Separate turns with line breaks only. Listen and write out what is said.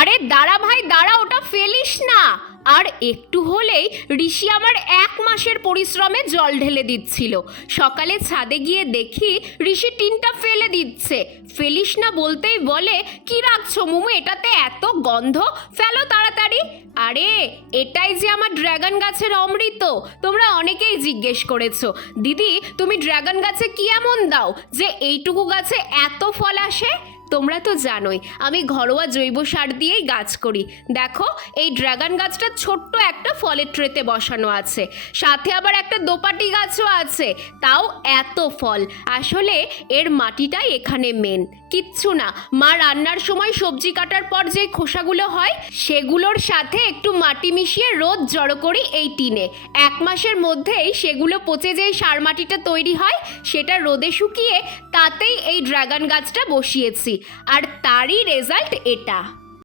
আরে দাঁড়া ভাই, দাঁড়া, ওটা ফেলিস না। আর একটু হলেই ঋষি আমার এক মাসের পরিশ্রমে জল ঢেলে দিচ্ছিল। সকালে ছাদে গিয়ে দেখি ঋষি টিনটা ফেলে দিচ্ছে। ফেলিস না বলতেই বলে, কি রাখছো মুমু, এটাতে এত গন্ধ? ফেলো তাড়াতাড়ি। আরে, এটাই যে আমার ড্রাগন গাছের অমৃত। তোমরা অনেকেই জিজ্ঞেস করেছ। দিদি, তুমি ড্রাগন গাছে কি এমন দাও যে এইটুকু গাছে এত ফল আসে? তোমরা তো জানোই, আমি ঘরোয়া জৈব সার দিয়েই গাছ করি। দেখো, এই ড্রাগন গাছটা ছোট্ট একটা ফলের ট্রেতে বসানো আছে। সাথে আবার একটা দোপাটি গাছও আছে। তাও এত ফল। আসলে এর মাটিটাই এখানে মেন কিচ্ছু না, মা রান্নার সময় সবজি কাটার পর যে খোসাগুলো হয়, সেগুলোর সাথে একটু মাটি মিশিয়ে রোদ জড়ো করি এই টিনে। এক মাসের মধ্যেই সেগুলো পচে যেই সার মাটিটা তৈরি হয়, সেটা রোদে শুকিয়ে তাতেই এই ড্রাগন গাছটা বসিয়েছি। আর তারই রেজাল্ট এটা।